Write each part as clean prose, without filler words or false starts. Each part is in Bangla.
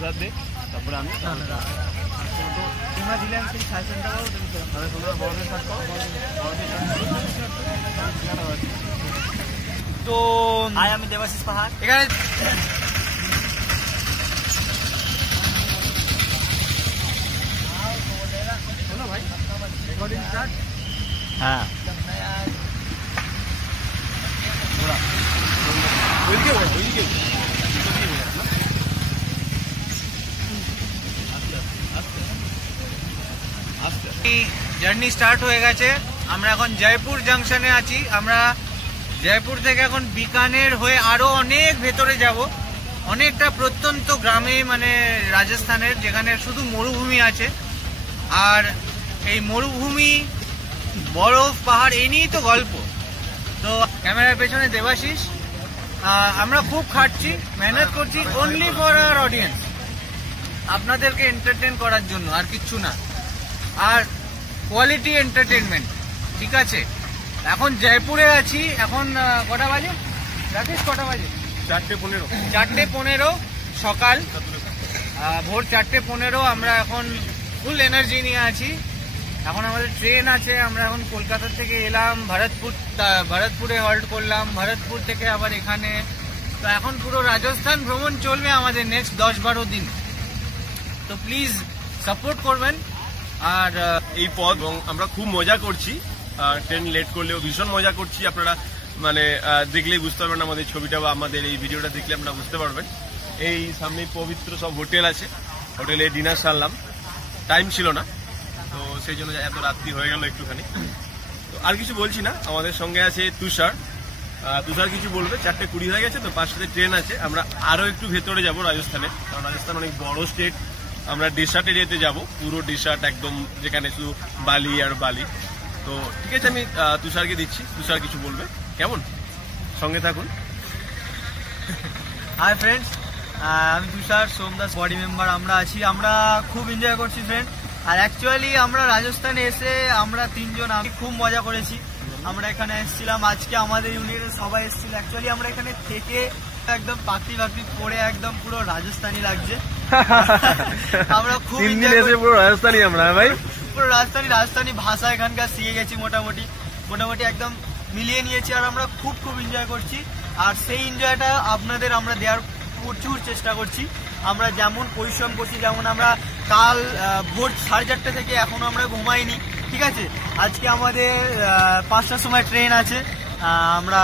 আশীর্বাদ দে, তারপরে আমি তো আমি দেবাশিস পাহাড় এখানে ভাই রেকর্ডিং স্টার্ট। হ্যাঁ জার্নি স্টার্ট হয়ে গেছে। আমরা এখন জয়পুর জাংশনে আছি। আমরা জয়পুর থেকে এখন বিকানের হয়ে আরো অনেক ভেতরে যাব, অনেকটা প্রত্যন্ত গ্রামে, মানে রাজস্থানের, যেখানে শুধু মরুভূমি আছে। আর এই মরুভূমি, বরফ, পাহাড়, এই নিয়েই তো গল্প। তো ক্যামেরার পেছনে দেবাশিস। আমরা খুব খাটছি, মেহনত করছি অনলি ফর আওয়ার অডিয়েন্স, আপনাদেরকে এন্টারটেন করার জন্য, আর কিচ্ছু না। আর কোয়ালিটি এন্টারটেনমেন্ট, ঠিক আছে। এখন জয়পুরে আছি। এখন কটা বাজে রাকেশ? কটা বাজে? 4:15 সকাল, ভোর 4:15। আমরা এখন ফুল এনার্জি নিয়ে আছি। এখন আমাদের ট্রেন আছে। আমরা এখন কলকাতা থেকে এলাম, ভরতপুরে হল্ট করলাম, ভরতপুর থেকে আবার এখানে। তো এখন পুরো রাজস্থান ভ্রমণ চলবে আমাদের নেক্সট 10-12 দিন। তো প্লিজ সাপোর্ট করবেন। আর এই পথ আমরা খুব মজা করছি। ট্রেন লেট করলেও ভীষণ মজা করছি। আপনারা মানে দেখলেই বুঝতে পারবেন, আমাদের ছবিটা বা আমাদের এই ভিডিওটা দেখলে আপনারা বুঝতে পারবেন। এই সামনে পবিত্র সব হোটেল আছে, হোটেলে ডিনার সারলাম, টাইম ছিল না, তো সেই জন্য এত রাত্রি হয়ে গেল একটুখানি। তো আর কিছু বলছি না। আমাদের সঙ্গে আছে তুষার। তুষার কিছু বলবে। 4:20 হয়ে গেছে, তো 5টাতে ট্রেন আছে। আমরা আরো একটু ভেতরে যাব রাজস্থানে, কারণ রাজস্থান অনেক বড় স্টেট। আমরা ডেসার্ট এরিয়াতে যাব, পুরো ডেসার্ট একদম, যেখানে শুধু বালি আর বালি। তো ঠিক আছে, আমি তুষারকে দিচ্ছি, তুষার কিছু বলবে। কেমন? সঙ্গে থাকুন। হাই ফ্রেন্ডস, আমি তুষার সোমদাস, বডি মেম্বার আমরা আছি। আমরা খুব এনজয় করছি ফ্রেন্ড। আর অ্যাকচুয়ালি আমরা রাজস্থানে এসে আমরা 3 জন আমি খুব মজা করেছি। আমরা এখানে এসেছিলাম, আজকে আমাদের ইউনিয়নের সবাই এসেছিল। অ্যাকচুয়ালি আমরা এখানে থেকে একদম পাখি পরে একদম পুরো রাজস্থানি লাগছে। আমরা খুব পুরো রাজস্থানি, আমরা ভাই পুরো রাজস্থানি ভাষা এখানকার শিখে গেছি মোটামুটি একদম মিলিয়ে নিয়েছি। আর আমরা খুব এনজয় করছি। আর সেই এনজয়টা আপনাদের আমরা দেওয়ার প্রচুর চেষ্টা করছি। আমরা যেমন পরিশ্রম করছি, যেমন আমরা কাল ভোর 4:30 থেকে এখনো আমরা ঘুমাইনি, ঠিক আছে। আজকে আমাদের 5টার সময় ট্রেন আছে। আমরা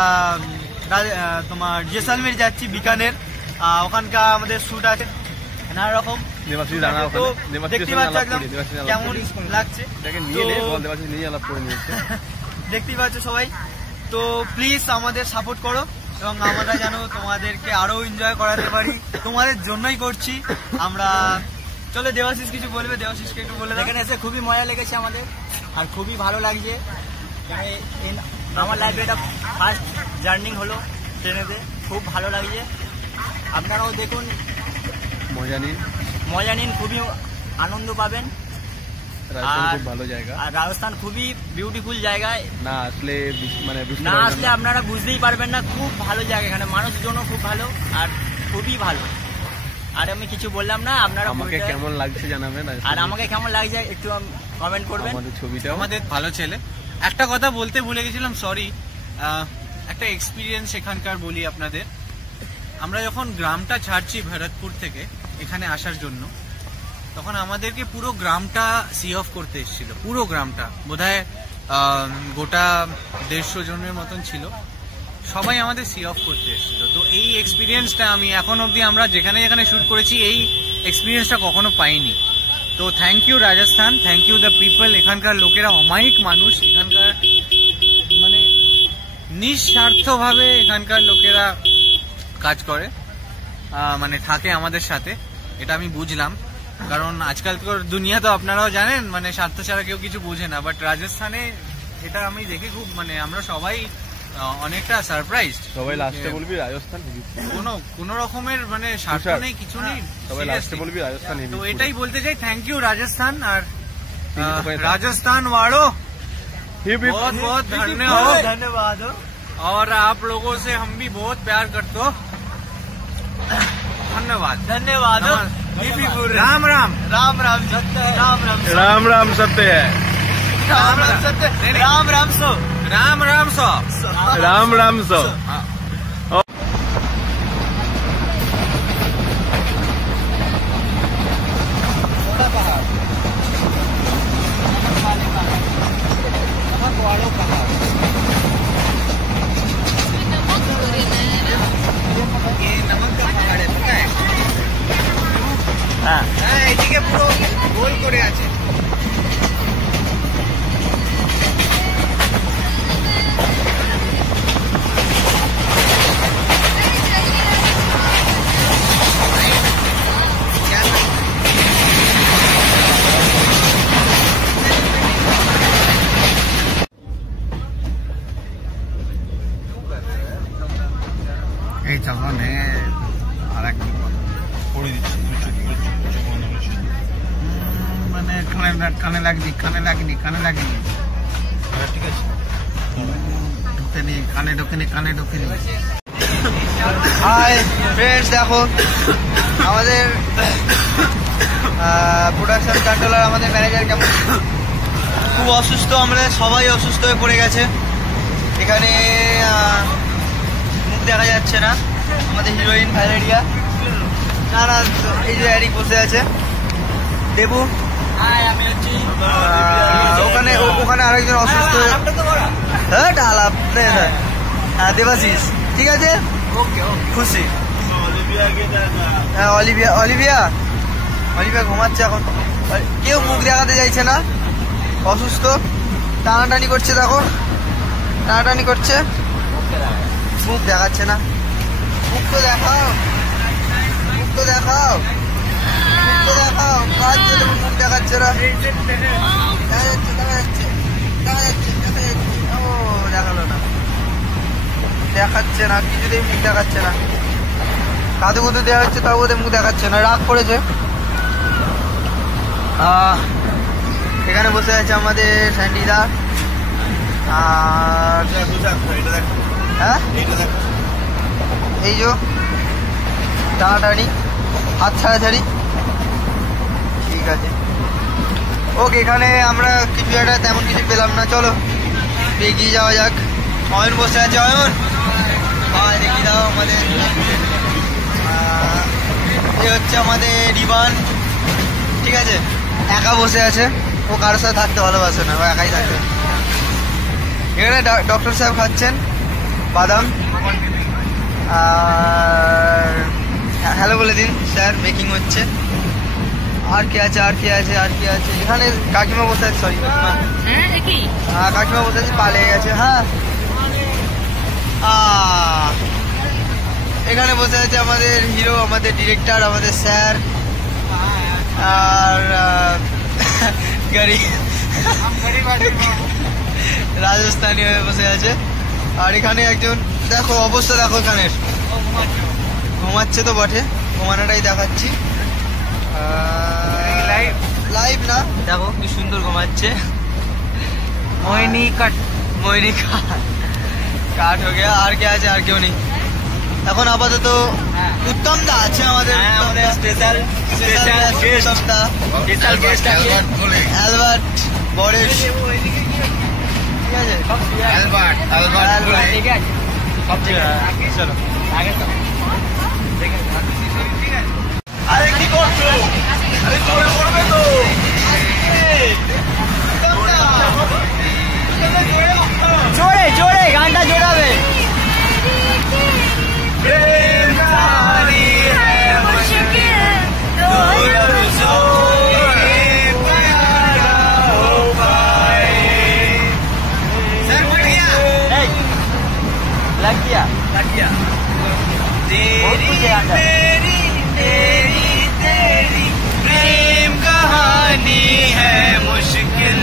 তোমার জেসালমের যাচ্ছি, বিকানের। ওখানকার আমাদের শুট আছে নানা রকম। দেখতে পাচ্ছ একদম কেমন লাগছে, দেখতেই পাচ্ছ সবাই। তো প্লিজ আমাদের সাপোর্ট করো, এবং আমরা যেন তোমাদেরকে আরো এনজয় করাতে পারি, তোমাদের জন্যই করছি আমরা। চলো দেবাশিস কিছু বলবে, দেবাশিসকে একটু বলে। এখানে এসে খুবই মজা লেগেছে আমাদের, আর খুবই ভালো লাগছে। আমার লাইফে এটা ফার্স্ট জার্নি হলো ট্রেনেতে, খুব ভালো লাগছে। আপনারাও দেখুন, মজা নিন, খুবই আনন্দ পাবেন। খুব ভালো জায়গা, আর রাজস্থান খুবই বিউটিফুল জায়গায়। না আসলে আপনারা বুঝতেই পারবেন না। খুব ভালো জায়গা, এখানে মানুষজনও খুব ভালো, আর খুবই ভালো। আর আমি কিছু বললাম না, আপনারা আমাকে কেমন লাগছে জানাবেন, আর আমাকে কেমন লাগছে একটু কমেন্ট করবেন। আমাদের ছবিটা আমাদের ভালো ছেলে। একটা কথা বলতে ভুলে গেছিলাম, সরি। একটা এক্সপিরিয়েন্স এখানকার বলি আপনাদের। আমরা যখন গ্রামটা ছাড়ছি ভরতপুর থেকে এখানে আসার জন্য, তখন আমাদেরকে পুরো গ্রামটা সি অফ করতে এসেছিল। পুরো গ্রামটা বোধহয় গোটা 150 জনের মতন ছিল, সবাই আমাদের সি অফ করতে এসেছিল। তো এই এক্সপিরিয়েন্সটা আমি এখন অবধি, আমরা যেখানে যেখানে শুট করেছি, এই এক্সপিরিয়েন্সটা কখনো পাইনি। তো thank you Rajasthan, thank you the people. এখানকার লোকেরা অমায়িক মানুষ, এখানকার মানে নিঃস্বার্থভাবে এখানকার লোকেরা কাজ করে, মানে থাকে আমাদের সাথে। এটা আমি বুঝলাম, কারণ আজকালকার দুনিয়া তো আপনারাও জানেন, মানে স্বার্থ ছাড়া কেউ কিছু বোঝে না। বাট রাজস্থানে এটা আমি দেখে খুব, মানে আমরা সবাই অনেকটা সারপ্রাইজ। সবাই লাস্টে বলবি রাজস্থান, কোনো রকমের মানে স্বার্থ নেই, কিছু নেই, সবাই লাস্টে বলবি রাজস্থান। তো এটাই বলতে চাই, থ্যাংক ইউ রাজস্থান। আর राजस्थान वालों बहुत बहुत धन्यवाद और आप लोगों से हम भी बहुत प्यार करते हो। धन्यवाद। राम राम राम राम सत्य है, राम राम राम राम सत्य है, राम राम सत्य, राम राम सो, राम राम सो राम राम सो। ये नमक का पहाड़ है, पता है? হ্যাঁ, এদিকে পুরো গোল করে আছে। এই চলনে আরেক করে দিচ্ছি মানে কানে লাগনি ঠিক আছে, ঢোকেনি। হাই ফ্রেন্ডস, দেখো আমাদের প্রোডাকশন কন্ট্রোলার, আমাদের ম্যানেজার কেমন খুব অসুস্থ, আমরা সবাই অসুস্থ হয়ে পড়ে গেছে। এখানে মুখ দেখা যাচ্ছে না আমাদের হিরোইন ভ্যালেরিয়া, না এই যে এরিক বসে আছে, দেবু ওখানে আরেকজন অসুস্থ, দেবাশিস, ঠিক আছে, খুশি। হ্যাঁ, অলিভিয়া ঘুমাচ্ছে এখন, কেউ মুখ দেখাতে চাইছে না, অসুস্থ, টানাটানি করছে, দেখো টানাটানি করছে, মুখ দেখাচ্ছে না, মুখ তো দেখাও, কাজ চলে, মুখ দেখাচ্ছে না, দেখালো না, দেখাচ্ছে না, কিছুতেই মুখ দেখাচ্ছে না, কাদু কুদু দেওয়া হচ্ছে তাও ওদের মুখ দেখাচ্ছে না, রাগ করেছে। এখানে বসে আছে আমাদের স্যান্ডিদা, আর হ্যাঁ এই যে টানাটানি, হাত ছাড়াছাড়ি, ঠিক আছে, ওকে। এখানে আমরা কিছু একটা তেমন কিছু পেলাম না, চলো এগিয়ে যাওয়া যাক। অয়ন বসে আছে, অয়ন ভাই দেখি দাও আমাদের, এ হচ্ছে আমাদের রিবান, ঠিক আছে, একা বসে আছে, ও কারোর সাথে থাকতে ভালোবাসে না, ও একাই থাকবে। এখানে ডক্টর সাহেব খাচ্ছেন বাদাম, আর হ্যালো বলে দিন স্যার, মেকিং হচ্ছে। আর কি আছে এখানে কাকিমা বসে আছে, সরি কাকিমা বসে আছে, পালে গেছে। হ্যাঁ, এখানে বসে আছে আমাদের হিরো, আমাদের ডিরেক্টর, আমাদের স্যার, আর রাজস্থানী হয়ে বসে আছে। আর এখানে একজন, দেখো অবস্থা দেখো এখানের, ঘুমাচ্ছে তো বটে, ঘুমানোটাই দেখাচ্ছি, লাইভ না, দেখো কি সুন্দর ঘুমাচ্ছে, মোহিনী কাট হয়ে গেছে। আর কে আছে? আর কেউ নেই এখন আপাতত। উত্তম দা আছে আমাদের, স্পেশাল গেস্ট অ্যালবার্ট বরেশ, ঠিক আছে, ঠিক আছে, চলো আগে তো। আরে কি করছো? আরে জোরে করবে তো, জোরে গানটা জোরাবে। लग गया तेरी प्रेम कहानी है मुश्किल।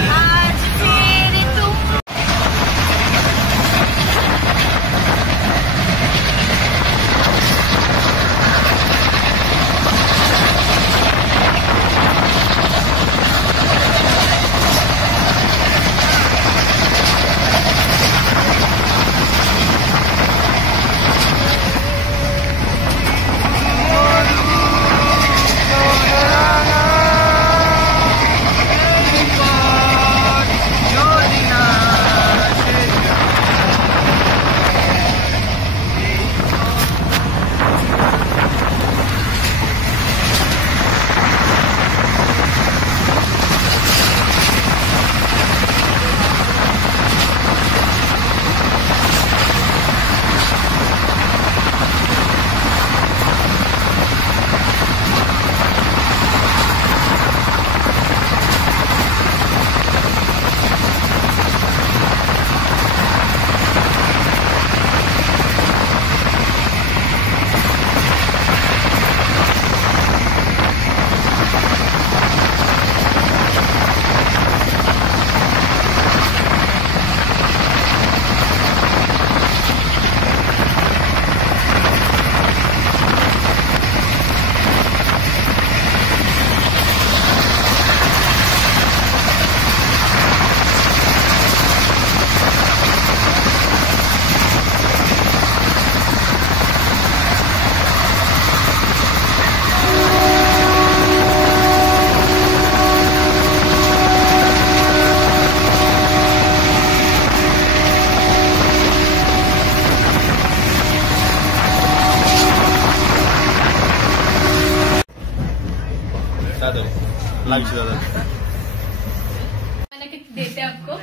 दादा লাগছে দাদা देते आपको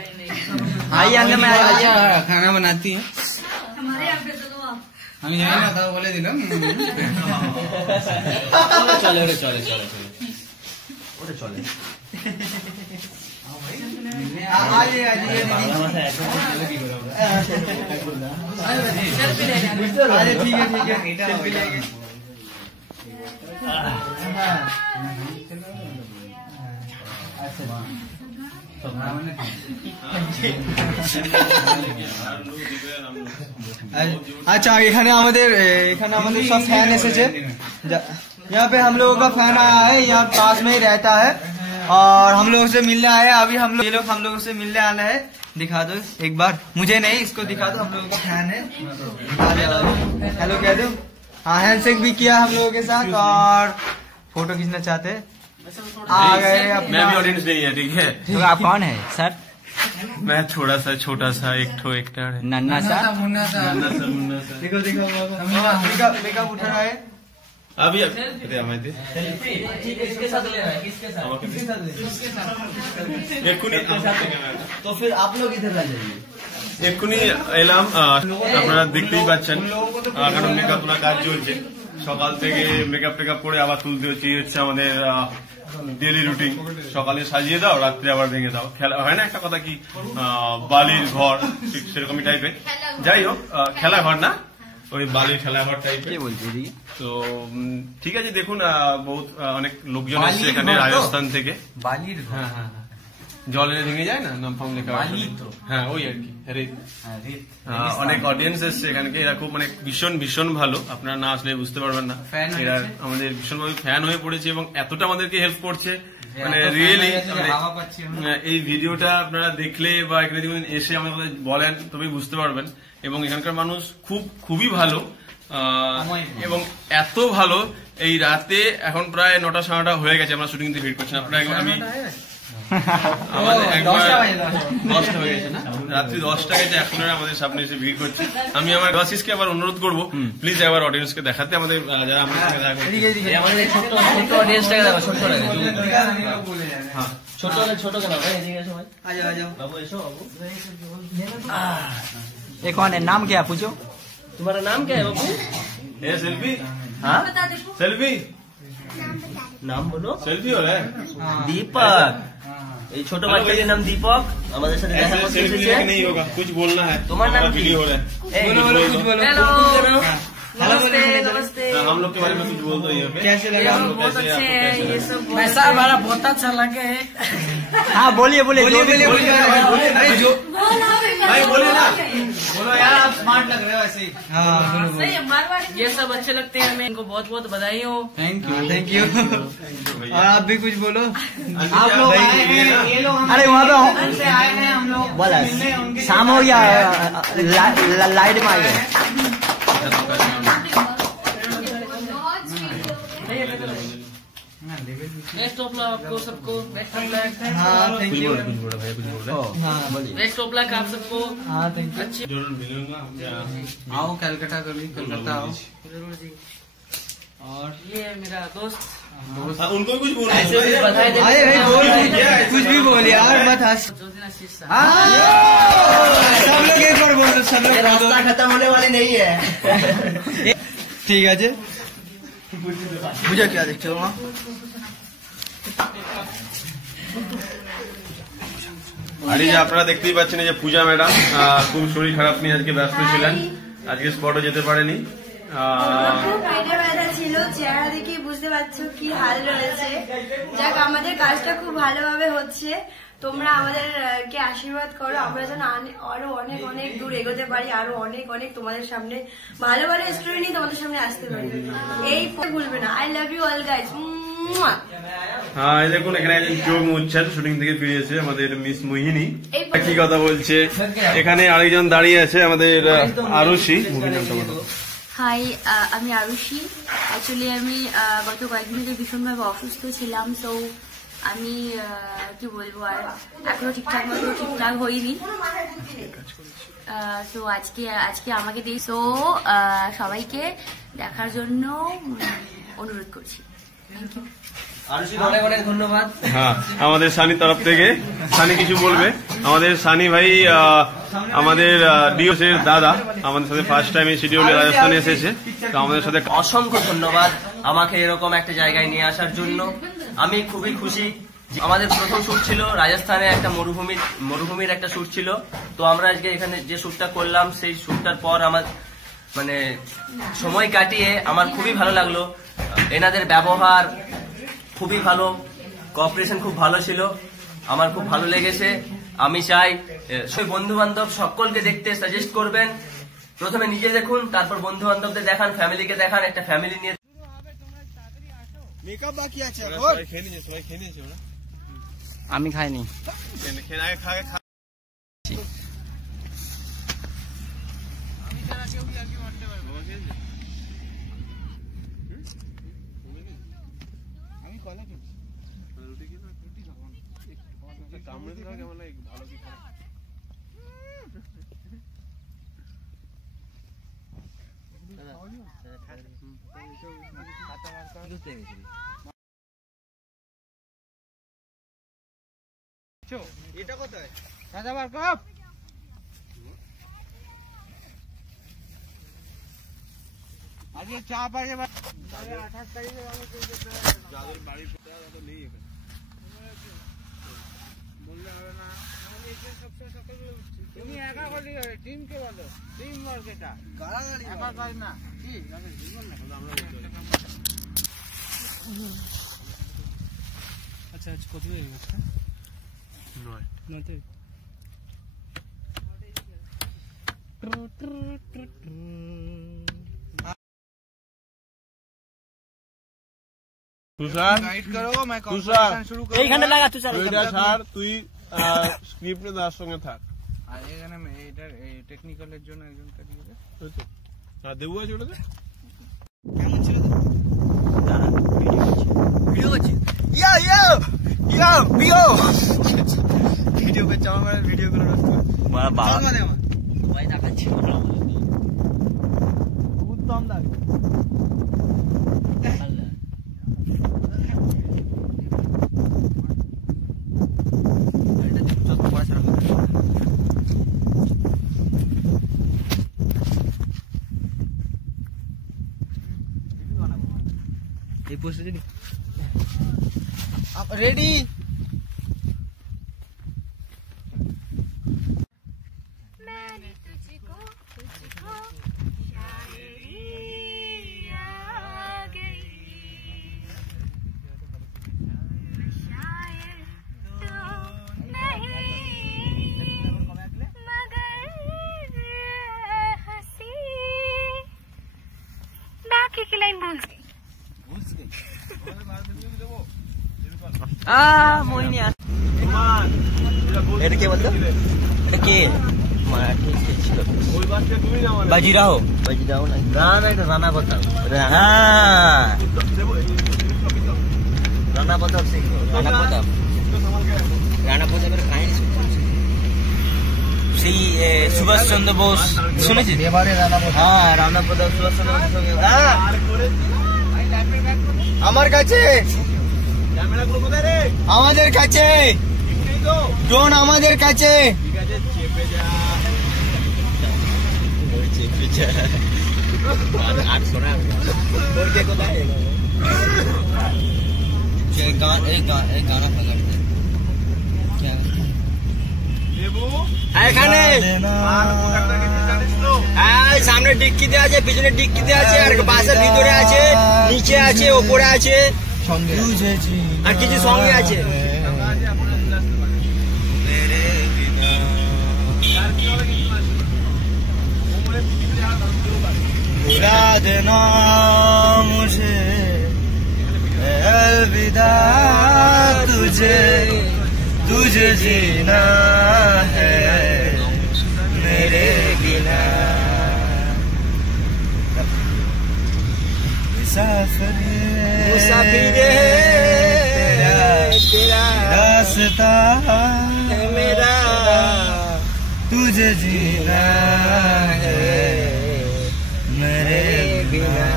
आइए अंदर में आइए खाना बनाती है हमारे यहाँ पे तो आप हम यही ना था बोले दिलम চলে ওরে চলে চলে ওরে চলে आइए आइए अरे ठीक है सेल्फी लेंगे अच्छा এখানে আমাদের सब फैन এসেছে यहाँ पे हम लोगों का फैन आया है यहाँ पास में ही रहता है और हम लोगों से मिलने आए हैं अभी ये लोग हम लोगों से मिलने आना है दिखा दो एक बार मुझे नहीं इसको दिखा दो हम लोगों का फैन है हेलो कह दो हाँ हैंडशेक भी किया हम लोगों के साथ और फोटो खींचना चाहते हैं आ गए मैं भी ऑडियंस नहीं है ठीक है तो आप कौन है सर मैं थोड़ा सा छोटा सा एक एक्टर है नन्ना सा देखो देखो मेकअप उठा रहा है अभी किसके साथ ले रहा है किसके साथ तो फिर आप लोग इधर आ जाइए এক্ষুনি এলাম আপনারা দেখতেই পাচ্ছেন কারণ মেকআপ না কাজ চলছে সকাল থেকে মেকআপ টেকআপ করে আবার তুলতে হচ্ছে হচ্ছে আমাদের ডেলি রুটিন সকালে সাজিয়ে দাও রাত্রে আবার ভেঙে দাও খেলা হয় না একটা কথা কি বালির ঘর ঠিক সেরকমই টাইপের যাই হোক খেলা ঘর না ওই বালির খেলা ঘর টাইপের তো ঠিক আছে দেখুন বহুত অনেক লোকজন এসছে এখানে রাজস্থান থেকে বালির হ্যাঁ হ্যাঁ জলে ভেঙে যায় না নাম ফাম লেখা হ্যাঁ ওই আর কি অনেক অডিয়েন্স এসছে এখানকে এরা খুব মানে ভীষণ ভীষণ ভালো আপনারা না আসলে বুঝতে পারবেন না এরা আমাদের ভীষণভাবে ফ্যান হয়ে পড়েছে এবং এতটা আমাদেরকে হেল্প করছে মানে রিয়েলি এই ভিডিওটা আপনারা দেখলে বা এখানে এসে আমাদের বলেন তবেই বুঝতে পারবেন এবং এখানকার মানুষ খুবই ভালো এবং এত ভালো এই রাতে এখন প্রায় 9টা 9:30 হয়ে গেছে আমরা শুটিং দিয়ে ভিড় করছি আপনারা আমি আমাদের একবার 10টা হয়ে গেছে না রাত্রি 10টা গেছে এখন আমাদের সামনে এসে ভিড় করছে আমি আমার আশিসকে আবার অনুরোধ করবো প্লিজ একবার অডিয়েন্সকে দেখাতে আমাদের যারা আমাদের সঙ্গে দেখা করছে আমাদের ছোট অডিয়েন্সটাকে দেখো ছোট লাগে হ্যাঁ ছোট কেন ভাই এদিকে সবাই आ जाओ बाबू ऐसो बाबू ये कौन है नाम क्या पूछो तुम्हारा नाम क्या है बाबू ये सेल्फी हाँ सेल्फी नाम बोलो सेल्फी हो रहा है दीपक ये छोटे बच्चे का नाम दीपक हमारे साथ দেখা করতে सेल्फी এসেছে नहीं होगा कुछ बोलना है तुम्हारा नाम वीडियो हो रहा है कुछ बोलो हेलो नमस्ते नमस्ते हम लोग के बारे में कुछ बोल दो यहाँ पे कैसे लगा हम लोग बहुत कैसे अच्छे आपको हैं कैसे ये लगा? सब वैसा हमारा बहुत अच्छा लगे हाँ बोलिए बोलिए बोलिए भाई जो भाई बोले ना बोलो यार आप स्मार्ट लग रहे हो ऐसे ही हाँ सही है मारवाड़ी ये सब अच्छे लगते हैं हमें इनको बहुत बहुत बधाई हो थैंक यू और आप भी कुछ बोलो आप लोग भाई आए हैं, ये लोग अरे वहाँ पे से आए हैं हम लोग बोला मिलने उनके शाम हो गया लाइट में आइए बेस्ट ऑफ लक आपको सबको बेस्ट ऑफ लक हाँ थैंक यू कुछ बोल रहा भाई कुछ बोल रहा हाँ बोलिए बेस्ट ऑफ लक आप सबको हाँ थैंक यू अच्छी जरूर मिलूंगा आओ कलकत्ता कभी कलकत्ता आओ और ये है मेरा दोस्त उनको भी कुछ बोलना ऐसे भी बधाई दे अरे भाई बोल कुछ भी बोल यार मत हंस जोदिन आशीष सर सब लोग एक बार बोल दो सब लोग बोल दो खत्म होने वाली नहीं है ঠিক আছে বুঝা क्या देखते हो वहाँ আর এই যে আপনারা দেখতেই পাচ্ছেন এই যে পূজা ম্যাডাম খুব শরীর খারাপ নিয়ে আজকে ব্যস্ত ছিলেন আজকে স্পটে যেতে পারেনি পেটে ব্যথা ছিল চেহারা দেখে বুঝতে পারছো কি হাল রয়েছে যাক আমাদের কাজটা খুব ভালোভাবে হচ্ছে তোমরা আমাদের কে আশীর্বাদ করো আমরা যেন আরো অনেক অনেক দূর এগোতে পারি আরো অনেক অনেক তোমাদের সামনে ভালো ভালো স্টোরি নিয়ে তোমাদের সামনে আসতে পারি এই ভুলবে না I love you all guys হ্যাঁ এই দেখুন এখানে একজন চোখ মুচ্ছেন শুটিং থেকে ফিরে এসে আমাদের মিস মোহিনী কি কথা বলছে এখানে আরেকজন দাঁড়িয়ে আছে আমাদের আরুষি মুভির নামটা বলো হাই আমি আরুষি অ্যাকচুয়ালি আমি গত কয়েকদিন থেকে ভীষণভাবে অসুস্থ ছিলাম তো আমি কি বলবো আর এখনো ঠিকঠাক হয়নি তো আজকে আমাকে দিয়ে সবাইকে দেখার জন্য অনুরোধ করছি আরুষির অনেক অনেক ধন্যবাদ। হ্যাঁ, আমাদের সানির তরফ থেকে। সানি কিছু বলবে? আমাদের সানি ভাই আমাদের ডিওস এর দাদা, আমাদের সাথে ফার্স্ট টাইম এই শিডিউলে রাজস্থানে এসেছে, তো আমাদের সাথে অসংখ্য ধন্যবাদ আমাকে এরকম একটা জায়গায় নিয়ে আসার জন্য। আমি খুবই খুশি। আমাদের প্রথম শুট ছিল রাজস্থানে, একটা মরুভূমির একটা শুট ছিল। তো আমরা আজকে এখানে যে শুটটা করলাম, সেই শুটটার পর আমার মানে সময় কাটিয়ে আমার খুবই ভালো লাগলো। এনাদের ব্যবহার খুবই ভালো, কোঅপারেশন খুব ভালো ছিল, আমার খুব ভালো লেগেছে। আমি চাই সেই বন্ধু বান্ধব সকলকে দেখতে সাজেস্ট করবেন। প্রথমে নিজে দেখুন, তারপর বন্ধু বান্ধবদের দেখান, ফ্যামিলিকে দেখান। একটা ফ্যামিলি নিয়ে মেকআপ বাকি আছে। সবাই খেয়ে নিয়েছে ওরা। আমি খাইনি। এটা কোথায়? রাজা বার কাপ। আজকে চাপ আছে 28 তারিখে যাদের বাড়ি নেই এখানে বললে হবে না। তুমি একা বলি হবে, টিমকে বলো, টিম ওয়ার্ক এটা, গাড়াগাড়ি একা কাজ না। কি আচ্ছা আচ্ছা কত হয়ে গেছে? 9 এইখানে লাগা তুই তুই স্ক্রিপ্টে তার সঙ্গে থাক। আর এখানে এটার টেকনিক্যালের জন্য একজন কাটিয়ে দেবে। আর দেবু আছে ওটাতে? কেমন ছিল? ভিডিও করছি। ভিডিও করছে আমার, ভিডিও করে বাবা ভাই দেখাচ্ছি উত্তম দাগ। এই পোস্টে দিবি রেডি। की लाइन भूल गई। मोहिनी এটা কে বলতো? এটা কে? বাজিরাও না, এটা রানা প্রতাপ। হ্যাঁ, রানা প্রতাপ সিং। রানা প্রতাপের কাহিনী সেই সুভাষ চন্দ্র বোস শুনেছি। হ্যাঁ, রানা প্রতাপ সুভাষ চন্দ্র বোস। আমার কাছে, আমাদের কাছে ড্রোন, আমাদের কাছে। এখানে সামনে ডিক্কিতে আছে, পিছনে ডিক্কিতে আছে, আর বাসের ভিতরে আছে, নিচে আছে, ওপরে আছে, আর কিছু সঙ্গে আছে। भुला देना मुझे, अलविदा तुझे, तुझे जीना है मेरे बिना। मुसाफिर तेरा रास्ता है मेरा, तुझे जीना है मेरे बिना,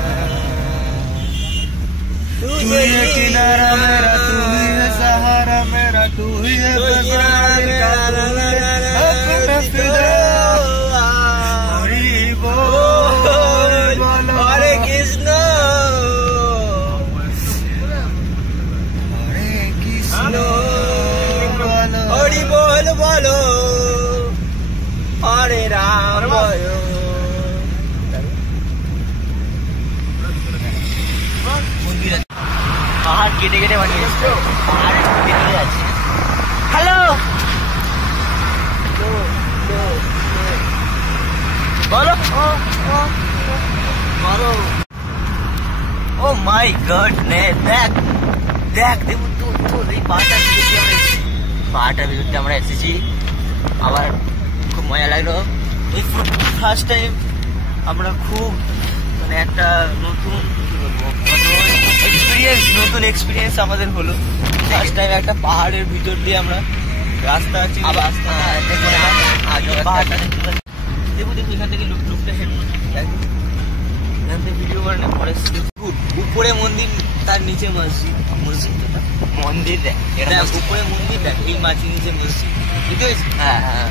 तू ही है किनारा मेरा, तू ही है सहारा मेरा, तू ही है अपना फिदा। हरि बोल हरे कृष्ण हरे कृष्ण हरि बोल बोलो हरे राम बोलो। পাহাড় কেটে কেটে বানিয়েছে, পাহাড় কেটে যাচ্ছে। হ্যালো বলো বলো। ও মাই গড নে, দেখ দেখ দেখুন তো এই পাহাড়টার বিরুদ্ধে আমরা এসেছি, পাহাড়টার বিরুদ্ধে আমরা এসেছি। আমার খুব মজা লাগলো। এই ফার্স্ট টাইম আমরা খুব মানে একটা নতুন এক্সপিরিয়েন্স আমাদের হলো। ফার্স্ট টাইম একটা পাহাড়ের ভিতর দিয়ে আমরা রাস্তা আছে, দেখো দেখো এখান থেকে লুকটা এখান থেকে ভিডিও করে না পরে। উপরে মন্দির, তার নিচে মসজিদ, মন্দির দেখ উপরে মন্দির দেখ, এই মাঝে নিচে মসজিদ। বুঝতে পেরেছি? হ্যাঁ হ্যাঁ,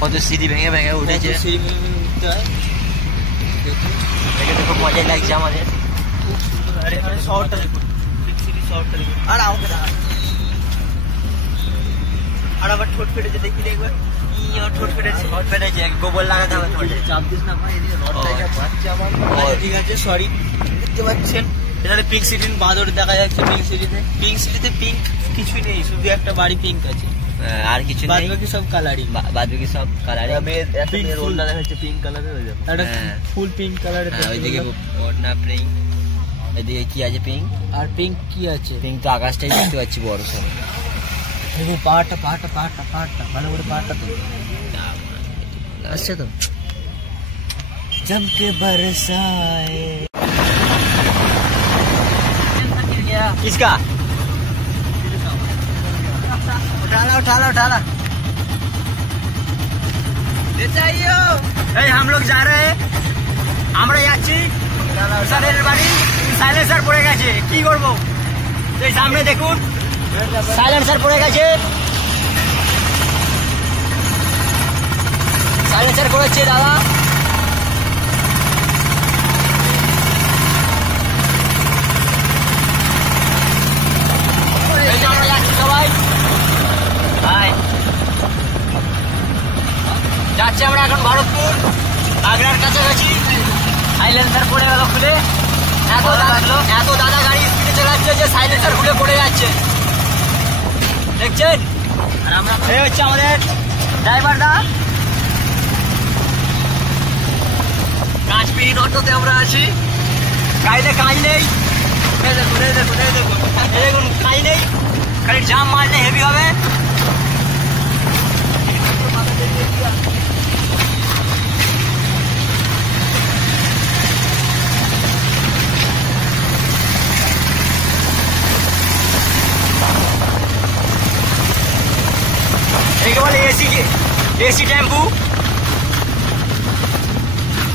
কত সিঁড়ি ভেঙে ভেঙে উঠেছে, সিঁড়ি ভেঙে ভেঙে উঠতে হয়। দেখে দেখো মজাই লাগছে আমাদের, খুব সুন্দর। আরে শহরটা দেখুন, শহরটা দেখুন। আর আমাকে আর আবার ঠোঁট ফেটেছে, দেখি দেখবে ঠোঁট ফেটেছে, ঠোঁট ফেটেছে, গোবর লাগাতে হবে। চাপ দিস না ভাই, ঠিক আছে সরি। দেখতে পাচ্ছেন এখানে পিঙ্ক সিটি বাঁদর দেখা যাচ্ছে। পিঙ্ক সিটিতে পিঙ্ক কিছুই নেই, শুধু একটা বাড়ি পিঙ্ক আছে, আর কিছু বাদ বাকি সব কালারিং, বাদ বাকি সব কালারিং। রোলটা দেখা যাচ্ছে পিঙ্ক কালারের, ওই দেখো একটা ফুল পিঙ্ক কালারের। ওইদিকে ওড়না পিঙ্ক, এদিকে কি আছে পিঙ্ক, আর পিঙ্ক কি আছে পিঙ্ক তো আকাশটাই দেখতে পাচ্ছি বড় সব। দেখো পাহাড়টা পাহাড়টা পাহাড়টা পাহাড়টা ভালো করে পাহাড়টা তো আসছে তো জমকে বরসাए। किसका उठाला उठाला उठाला ले जाइयो। हम लोग जा रहे हैं, আমরা যাচ্ছি স্যারের বাড়ি। সাইলেন্সার পড়ে গেছে, কি করবো? এই সামনে দেখুন সাইলেন্সার পড়ে গেছে, সাইলেন্সার পড়েছে দাদা। আমরা যাচ্ছি সবাই, যাচ্ছি আমরা এখন ভরতপুর, আগ্রার কাছাকাছি। সাইলেন্সার পড়ে গেল খুলে, এত দাদা গাড়ি স্পিডে চালাচ্ছে যে সাইলেন্সার খুলে পড়ে যাচ্ছে, দেখছেন? আর আমরা হচ্ছে আমাদের ড্রাইভার দা। কাঁচপিড়ি অটোতে আমরা আছি, গাড়িতে কাজ নেই, দেখুন দেখুন কাজ নেই, খালি জাম মারলে হেভি হবে।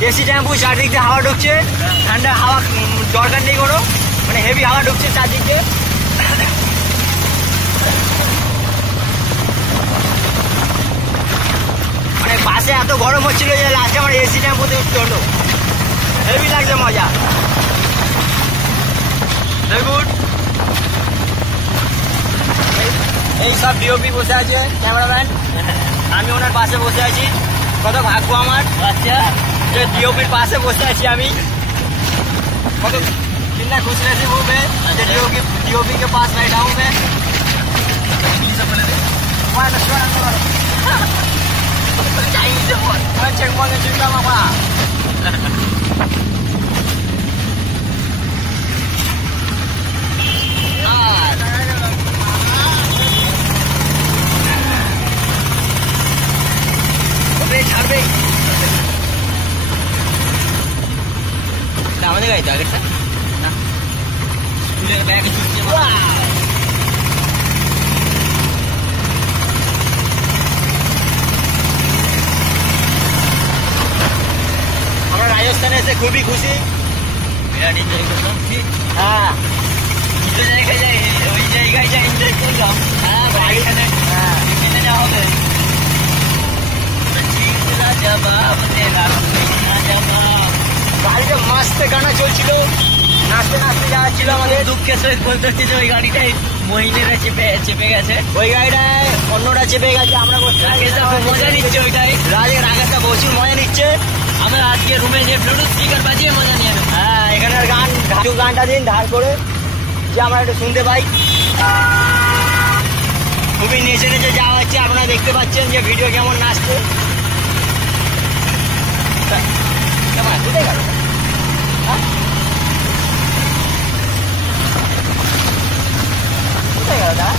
এসি টেম্পু চারদিক দিয়ে হাওয়া ঢুকছে, ঠান্ডা হাওয়া দরকার নেই কোনো, মানে হেভি হাওয়া ঢুকছে চারদিক দিয়ে। মানে বাসে এত গরম হচ্ছিল যে লাস্টে আমার এসি টেম্পুতে উঠতে হলো, হেভি লাগছে মজা। দেখুন এই সব ডিওপি বসে আছে, ক্যামেরাম্যান, আমি ওনার পাশে বসে আছি। কত ভাগ্য আমার, আচ্ছা যে ডিওপির পাশে বসে আছি আমি। কত कितना खुश नसीब हूँ मैं, डीओपी के पास बैठा हूँ मैं। ছাড়বে আমাদের গাড়ি তো আগেরটা না, স্কুলের ব্যাগে ছুটছে। আমরা রাজস্থানে এসে খুবই খুশি, বিরাট এনজয় করলাম। হ্যাঁ দুটো জায়গায় যাই, ওই জায়গায় যাই এনজয় করলাম। হ্যাঁ এখানে এখানে যাওয়া হবে। গাড়িতে মাস্তে গানা চলছিল, নাচতে নাচতে যাচ্ছিল আমাদের। দুঃখের সহিত বলতে হচ্ছে যে ওই গাড়িটাই মহিলারা চেপে গেছে, ওই গাড়িটায় অন্যরা চেপে গেছে। আমরা মজা নিচ্ছে ওইটাই, রাগেশটা প্রচুর মজা নিচ্ছে। আমরা আজকে রুমে যে ব্লুটুথ স্পিকার বাজিয়ে মজা নিয়ে নেব। হ্যাঁ এখানের গানটা দিন ধার করে যে আমরা একটু শুনতে পাই। খুবই নেচে নেচে যাওয়া হচ্ছে, আপনারা দেখতে পাচ্ছেন যে ভিডিও কেমন নাচছে। কেমন কোথায় গেল? কোথায় গেল দা?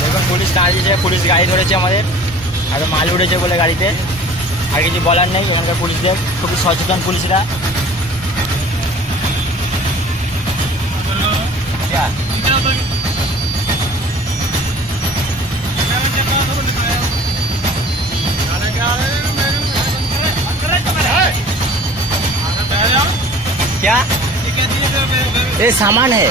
দেখুন পুলিশ দাঁড়িয়েছে, পুলিশ গাড়ি ধরেছে আমাদের, আর মাল উঠেছে বলে গাড়িতে। আর কিছু বলার নেই, এখানকার পুলিশদের খুবই সচেতন পুলিশরা। क्या ये सामान है?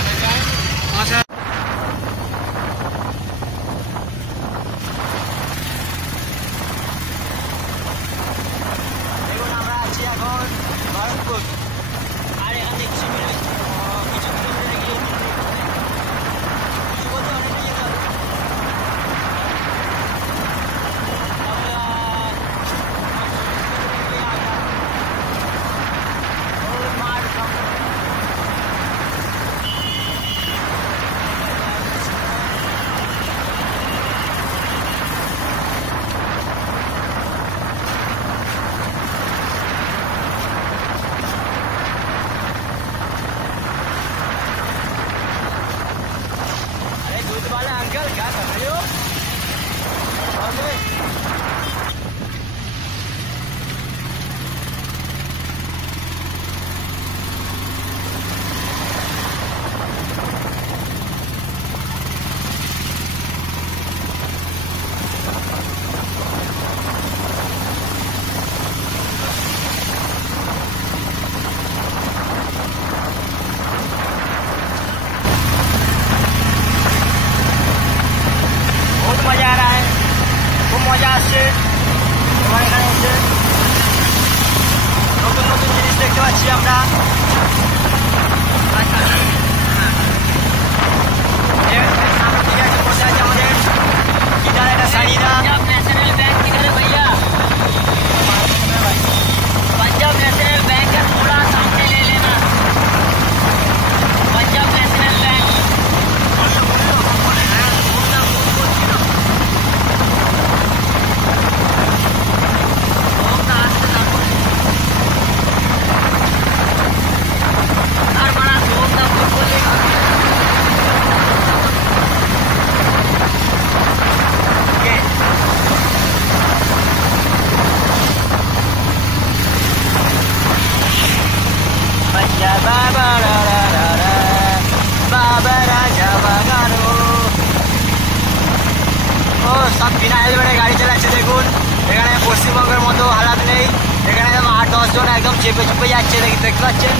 চেপে চেপে যাচ্ছে দেখতে পাচ্ছেন।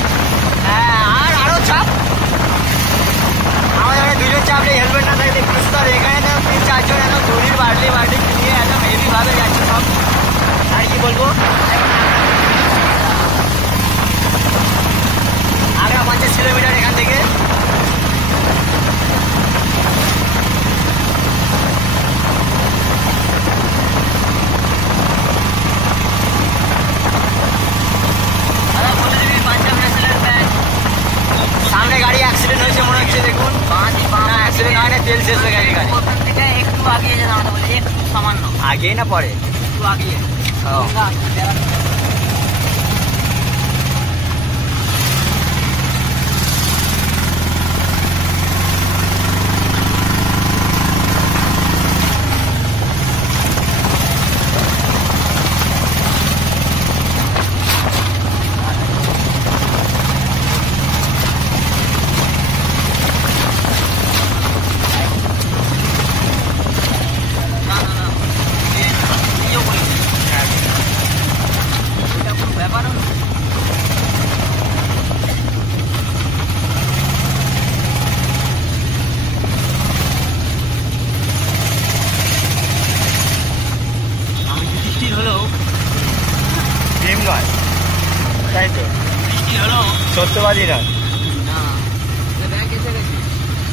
হ্যাঁ আর আরো চাপ, আমাদের দুজন চাপলে হেলমেট না থাকলে বুঝতে হবে। এখানে তো 3-4 জন একদম দড়ির বাড়লি নিয়ে একদম হেভি ভাবে যাচ্ছে সব। আর কি বলবো, আগ্রা 50 কিলোমিটার এখান থেকে। সামনে গাড়ি অ্যাক্সিডেন্ট হয়েছে মনে হচ্ছে, দেখুন। না অ্যাক্সিডেন্ট হয় না, তেল শেষ হয়ে গেছে গাড়ি। ওখান থেকে একটু আগিয়ে যেতে আমাদের বলে, একটু সামান্য আগে না পরে? একটু আগিয়ে।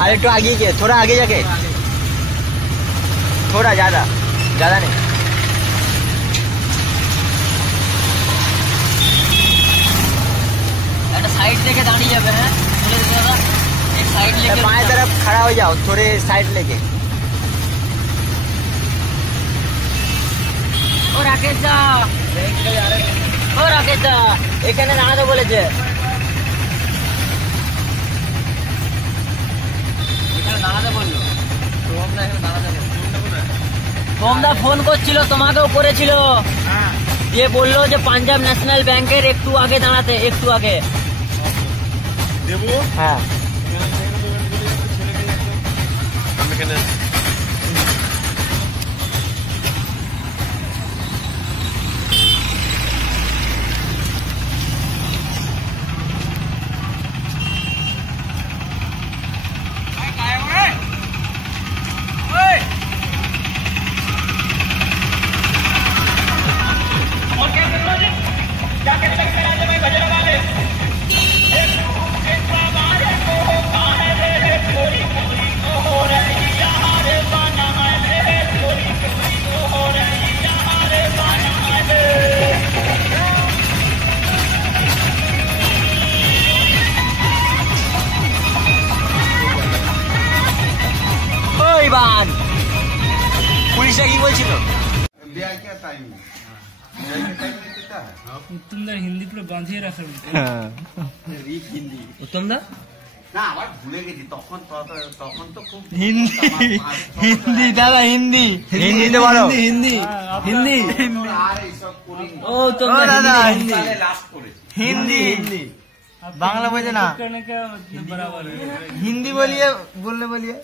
अरे तो आगे के थोड़ा आगे जाके थोड़ा ज्यादा नहीं साइड लेके दाঁড়িয়ে যাবে হ্যাঁ एक साइड लेके बाएं तरफ खड़ा हो जाओ थोड़े साइड लेके ও রাকেশ দা এখানে দাঁড়াতে বলেছে এখানে দাঁড়াতে বললো তোমরা ফোন করছিল তোমাকেও করেছিল যে বললো যে পাঞ্জাব ন্যাশনাল ব্যাংকের একটু আগে দাঁড়াতে একটু আগে দেবো হ্যাঁ আমি এখানে পুলিশটা কি বলছিল উত্তমদার হিন্দি পুরো বাঁধিয়ে রাখার উত্তমদা না আবার ভুলে গেছি তখন তো খুব হিন্দি দাদা হিন্দি হিন্দিতে বলো হিন্দি আর এইসব করিনি ও তোমরা দাদা লাস্ট করে हिंदी बांग्ला बोलिए ना करने का मतलब बराबर है हिंदी बोलिए बोलिए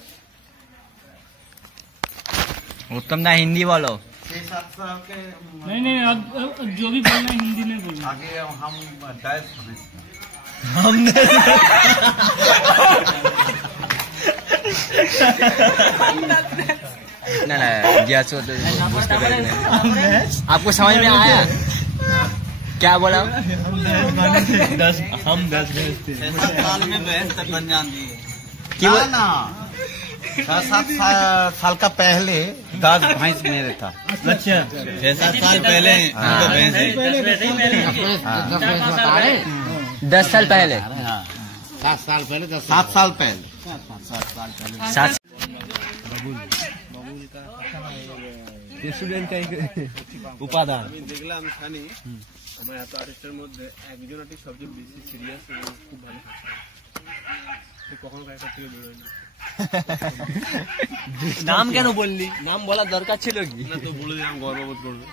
उत्तम ना हिंदी बोलो 6-7 साल के नहीं अब जो भी बोलना है हिंदी में बोलना आगे हम डायस ना जियासो तो आपको समझ में आया क्या बोला 10 साल में भैंस तक बन जाती है क्यों ना 6-7 साल का पहले 10 भैंस मेरे था अच्छा 6-7 साल पहले हमको भैंस 10 साल पहले 7 साल पहले 7 साल पहले स्टूडेंट का उपादान আমি দেখলাম শানি আমার এত আর্টিস্টের মধ্যে একজন আর্টিস্ট সবচেয়ে বেশি সিরিয়াস এবং খুব ভালো কাজ কখনো কাজটা থেকে বেরোয়নি नाम কেন বললি নাম বলার দরকার ছিল কি না তো বলে দিলাম গর্ববোধ করবে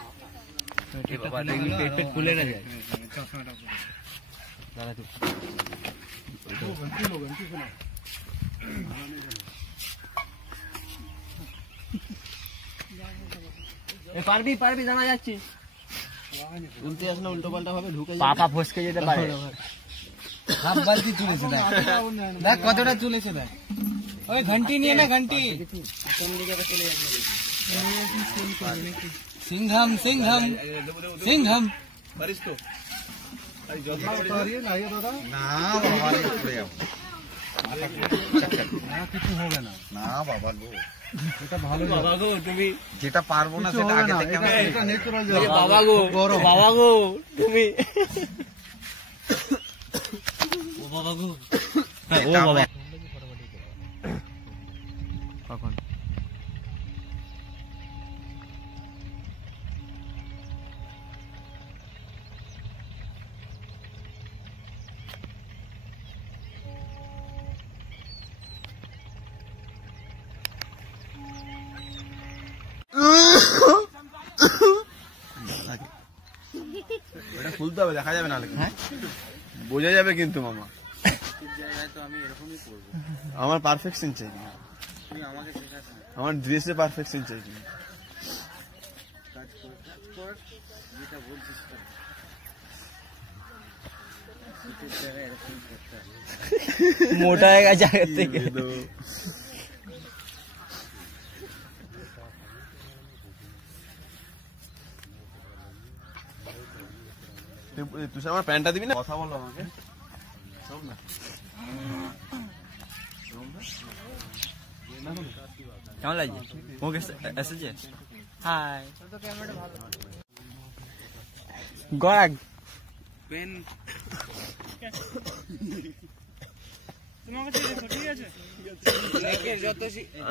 বাবা দেখলি পেট খুলে না যায় দাঁড়া তুই পারবি জানা যাচ্ছি উল্টে আসলে উল্টো পাল্টা ভাবে ঢুকে পাপা ফসকে যেতে পারে হাফ বালতি তুলেছে দেখ কতটা তুলেছে দেখ ওই ঘন্টি নিয়ে না ঘন্টি সিংহম সিংহম সিংহম পারিস তো না বাবা রে পড়ে যাবো কিছু হবে না না বাবা গো এটা ভালো বাবা গো তুমি যেটা পারবো না সেটা আগে থেকে আমি এটা ন্যাচারাল বাবা গো তুমি ও বাবা গো হ্যাঁ ও বাবা কখন এটা খুলতে হবে দেখা যাবে না হ্যাঁ বোঝা যাবে কিন্তু মামা আমার পারফেকশন চাই আমার ড্রেসে পারফেকশন চাই মোটা হয়ে গেছে আগের থেকে তুই আমার প্যান্টটা দিবি না কথা বলো আমাকে কেমন লাগছে? মুখ এসেছে? হাই গড়াগ পেন তোমার কাছে দেখো, ঠিক আছে? লেকের যত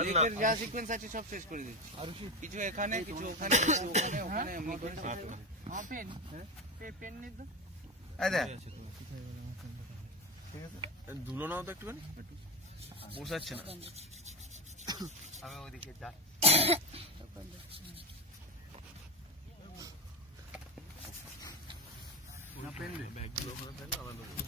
লেকের যা সিকোয়েন্স আছে সব শেষ করে দিচ্ছি। কিছু এখানে, কিছু ওখানে, কিছু ওখানে, ওখানে এমনি করে আমার পেন পেন নেই তো। ধুলো নাও তো একটুখানি, বসাচ্ছে না। আমি ওদিকে যা ব্যাগগুলো ওখানে থাকলে আলাদা হবে।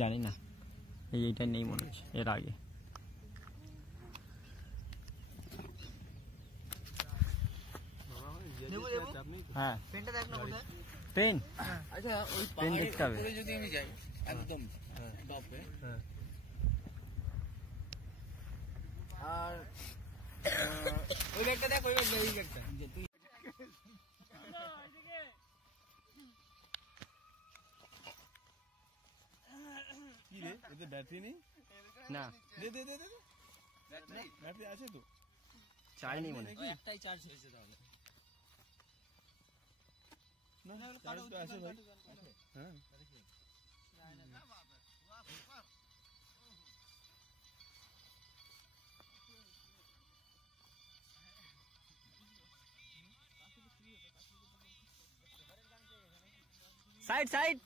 জানি না, এইটা নেই মনে হচ্ছে এর আগে। হ্যাঁ পেনটা দেখ না কোথায়। পেন আচ্ছা ওই পেন দেখতে হবে। পাহাড়ের যদি আমি যাই একদম টপে আর ওই ব্যাগটা দেখ, ওই ব্যাগটা, ওই ব্যাগটা যে তুই কি রে, এতে ব্যাটারি নেই? না দে দে দে দে, ব্যাটারি আছে তো? চাই নেই মনে হয়। একটাই চার্জ হয়েছে তাহলে। না চার্জ তো আছে ভাই। হ্যাঁ সাইড সাইড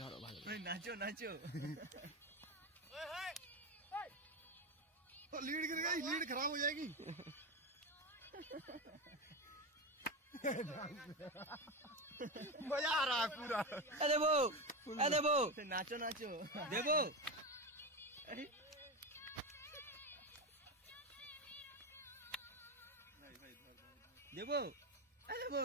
ধরো ভালো নাচো নাচো। लीड गिर गई, लीड खराब हो जाएगी। मजा आ रहा है पूरा। দেবো দেবো নাচো নাচো দেবো দেবো দেবো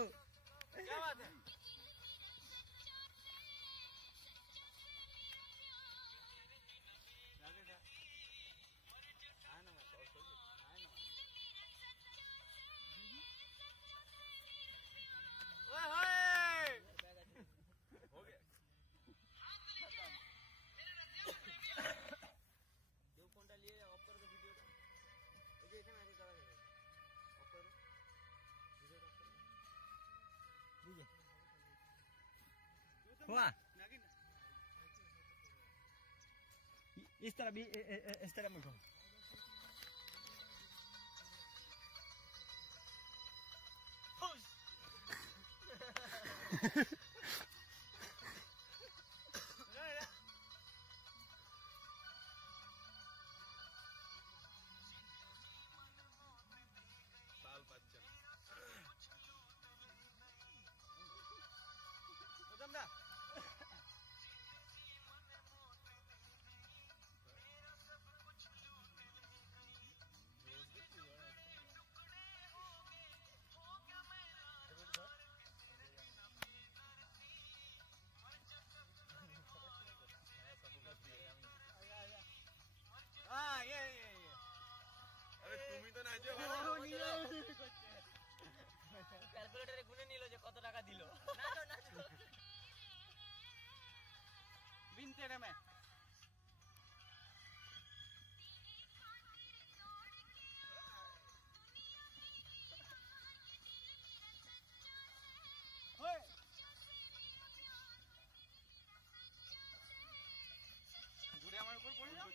हुआ इस तरह भी इस तरह में घूम ক্যালকুলেটরে গুনে নিল যে কত টাকা দিল। বিনতে রে মে ঘুরে আমার উপর পড়ে যাও।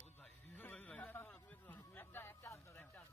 बहुत भारी একটা ধরো চল মাথায় না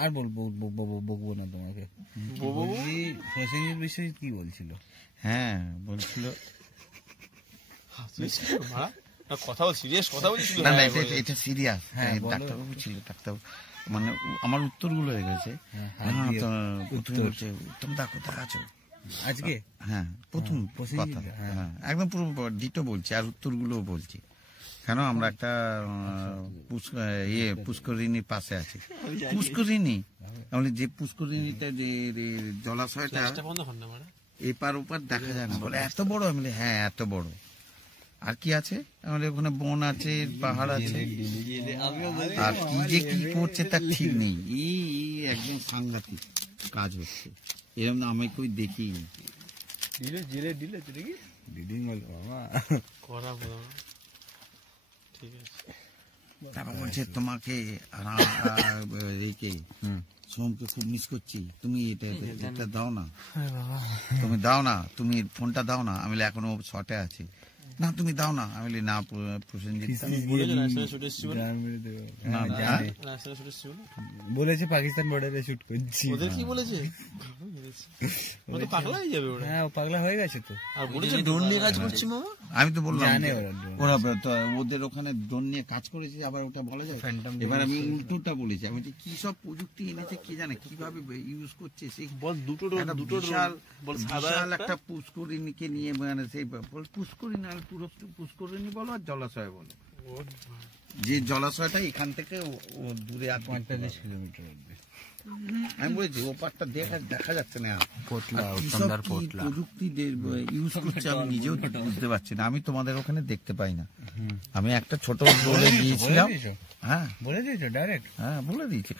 আর বকবো না তোমাকে। প্রসেনজিৎ বিশ্বজিৎ কি বলছিল? হ্যাঁ বলছিল কথা সিরিয়াস কথা বলছিল। না এটা সিরিয়াস। হ্যাঁ ডাক্তারবাবু ছিল, ডাক্তারবাবু মানে আমার উত্তরগুলো হয়ে গেছে। প্রথমে বলছে তোমরা কোথায় আছো আজকে? হ্যাঁ প্রথম কথা, হ্যাঁ একদম পুরো ডিটো বলছি, আর উত্তরগুলো বলছি। কেন আমরা একটা পুষ্করিণীর পাশে আছি। পুষ্করিণী তাহলে যে পুষ্করিণীটা যে জলাশয়টা এপার ওপার দেখা যায় না বলে এত বড়। আমি হ্যাঁ এত বড়। আর কি আছে? আমাদের ওখানে বন আছে, পাহাড় আছে, আর কি যে কি করছে তার ঠিক নেই। এই একদম সাংঘাতিক কাজ হচ্ছে, এরকম আমি কই দেখি। তারপর বলছে তোমাকে রেখে সোমকে খুব মিস করছি, তুমি এটা দাও না, তুমি দাও না, তুমি ফোনটা দাও না। আমি এখনো শর্টে আছি। না তুমি দাও না। আমি না প্রসেনজিৎ বলেছে পাকিস্তান বর্ডারে শুট করছি। ওদের কি বলেছে? ও তো পাগলা হয়ে যাবে। হ্যাঁ ও পাগলা হয়ে গেছে তো। আর বলেছে ড্রোন নিয়ে কাজ করছি মামা। আমি তো বললাম ওরা ওদের ওখানে ড্রোন নিয়ে কাজ করেছে, আবার ওটা বলা যায়। এবার আমি উল্টোটা বলেছি, আমি কি সব প্রযুক্তি এনেছে কে জানে, কিভাবে ইউজ করছে। সেই দুটো বিশাল একটা পুষ্করিণীকে নিয়ে, মানে সেই পুষ্করিণী পুরো পুষ্করিণী বলো আর জলাশয় বলো, যে জলাশয়টা এখান থেকে দূরে 45 কিলোমিটার। আমি বলেছি ও পাটটা দেখা যাচ্ছে না। প্রযুক্তি ইউজ করছে আমি নিজেও বুঝতে পারছি না। আমি তোমাদের ওখানে দেখতে পাই না। আমি একটা ছোট রোলে গিয়েছিলাম। হ্যাঁ বলে দিয়েছো ডাইরেক্ট? হ্যাঁ বলে দিয়েছি।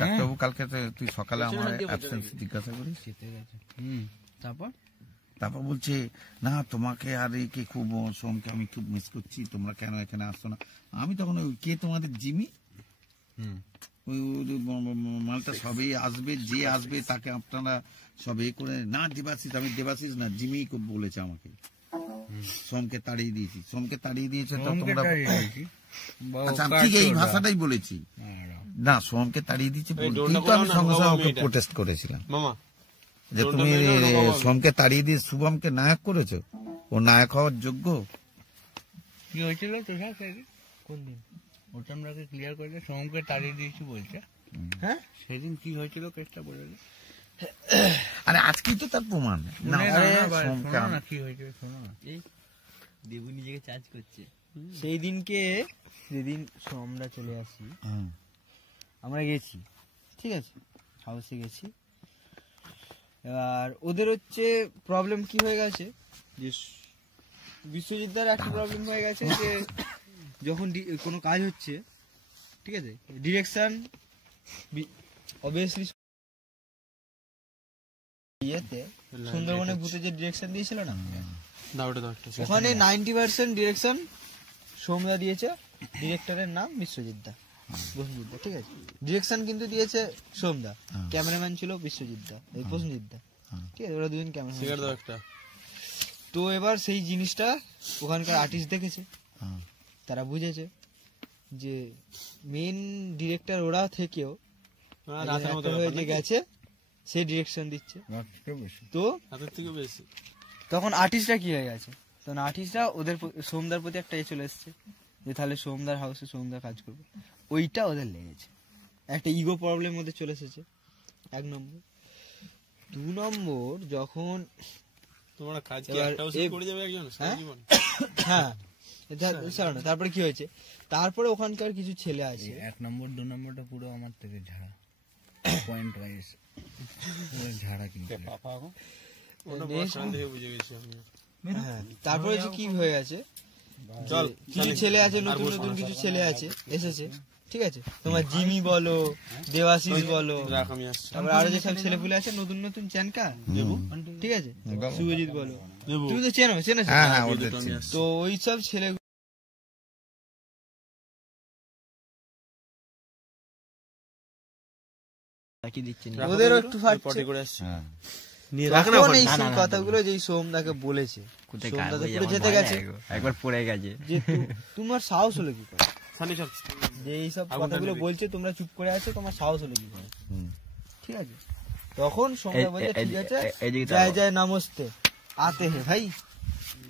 ডাক্তারবাবু কালকে তুই সকালে আমার অ্যাবসেন্স জিজ্ঞাসা করিস। তারপর বলছে না তোমাকে আর একে খুব সোমকে আমি খুব মিস করছি, তোমরা কেন এখানে আসছো না। আমি তখন কে তোমাদের জিমি, ওই মালটা সবই আসবে, যে আসবে তাকে আপনারা সব এ করে না। দেবাশিস, আমি দেবাশিস না জিমি বলেছে আমাকে। সোমকে তাড়িয়ে দিয়েছি, সোমকে তাড়িয়ে দিয়েছে তো তোমরা। আচ্ছা ঠিক এই ভাষাটাই বলেছি না, সোমকে তাড়িয়ে দিয়েছি কিন্তু আমি সঙ্গে সঙ্গে ওকে প্রোটেস্ট করেছিলাম যে তুমি সোমকে তাড়িয়ে দিয়ে শুভমকে নায়ক করেছো, ও নায়ক হওয়ার যোগ্য। কি হয়েছিল তোষা কোন দিন? ওটা আমরা ক্লিয়ার করে সোমকে তাড়িয়ে দিয়েছি বলছে। হ্যাঁ সেদিন কি হয়েছিল কেসটা বলে। আরে আজকেই তো তার প্রমাণ না। কি হয়েছিল শোনো না। এই দেবু নিজেকে চার্জ করছে। সেই দিনকে যেদিন আমরা চলে আসি, আমরা গেছি, ঠিক আছে, হাউসে গেছি। এবার ওদের হচ্ছে প্রবলেম কি হয়ে গেছে, যে বিশ্বজিৎদার একটা প্রবলেম হয়ে গেছে যে যখন কোনো কাজ হচ্ছে, ঠিক আছে, ডিরেকশন অবভিয়াসলি ইয়েতে সুন্দরবনে ভূতে যে ডিরেকশন দিয়েছিল না, ওখানে 90% ডিরেকশন সোমদা দিয়েছে। ডিরেক্টরের নাম বিশ্বজিৎদা, ঠিক আছে। ডিরেকশন কিন্তু দিয়েছে সোমদা, ক্যামেরাম্যান ছিল বিশ্বজিৎদা, এই প্রসেনজিৎদা, ঠিক আছে, ওরা দুজন ক্যামেরাম্যান। তো এবার সেই জিনিসটা ওখানকার আর্টিস্ট দেখেছে, তারা বুঝেছে যে মেন ডিরেক্টর ওরা থেকেও যে গেছে সে ডিরেকশন দিচ্ছে। তো তখন আর্টিস্টরা কি হয়ে গেছে, তখন আর্টিস্টরা ওদের সোমদার প্রতি একটা চলে এসছে যে তাহলে সোমদার হাউসে সোমদার কাজ করবে, ওইটা ওদের লেগেছে। একটা ইগো প্রবলেম ওদের চলে এসেছে, 1 নম্বর। 2 নম্বর, যখন তোমরা কাজ কি একটা হাউসে করে যাবে একজন সারা জীবন। হ্যাঁ তারপরে কি হয়েছে, তারপরে ওখানকার কিছু ছেলে আছে। 1 নম্বর 2 নম্বরটা পুরো আমার থেকে ঝাড়া পয়েন্ট ওয়াইজ ঝাড়া। কিন্তু তারপরে যে কি হয়ে গেছে, কিছু ছেলে আছে, নতুন নতুন কিছু ছেলে আছে এসেছে, ঠিক আছে, তোমার জিমি বলো, দেবাশিস বলো, তারপর আরো যেসব ছেলেপুলে আছে নতুন নতুন চ্যানকা, ঠিক আছে, শুভজিৎ বলো, তুমি তো চেনো, তো ওই সব ছেলে ওদেরও একটু কথাগুলো যে সোমদাকে বলেছে, সোমদা পুরো যেতে গেছে, একবার পড়ে গেছে যে তোমার সাহস হলো কি করে, যে এইসব কথাগুলো বলছে তোমরা চুপ করে আছো, তোমার সাহস হলো কি করে? ঠিক আছে, তখন সৌম্যা বলছে ঠিক আছে জয় জয় নমস্তে আতে হে ভাই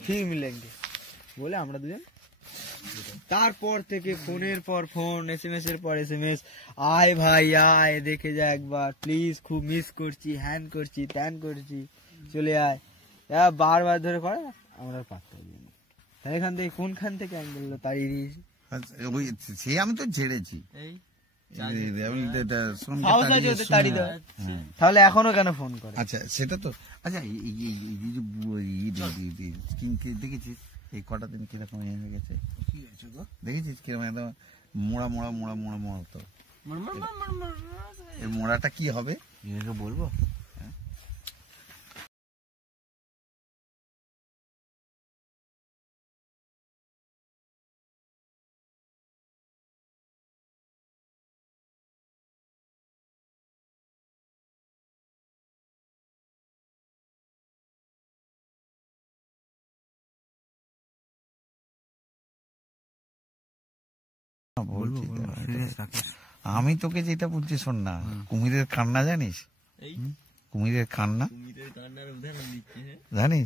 ফির মিলেঙ্গে বলে আমরা দুজন। তারপর থেকে ফোনের পর ফোন, SMS এর পর SMS, আয় ভাই আয় দেখে যা একবার প্লিজ, খুব মিস করছি, হ্যান করছি ত্যান করছি, চলে আয়, বারবার ধরে করে, আমরা পাত্তা দিই না। এখান থেকে কোনখান থেকে আমি বললো তাড়িয়ে দিয়েছি, সে আমি তো ছেড়েছি। তাহলে এখনো কেন ফোন করে? আচ্ছা সেটা তো আচ্ছা, দেখেছিস এই কটা দিন কিরকম হয়ে গেছে, দেখেছিস কিরকম একদম মোড়া মোড়া মোড়া মোড়া মোড়া তো, এর মোড়াটা কি হবে বলবো? আমি তোকে যেটা বলছি শোন না, কুমিরের কান্না জানিস? কুমিরের কান্না জানিস?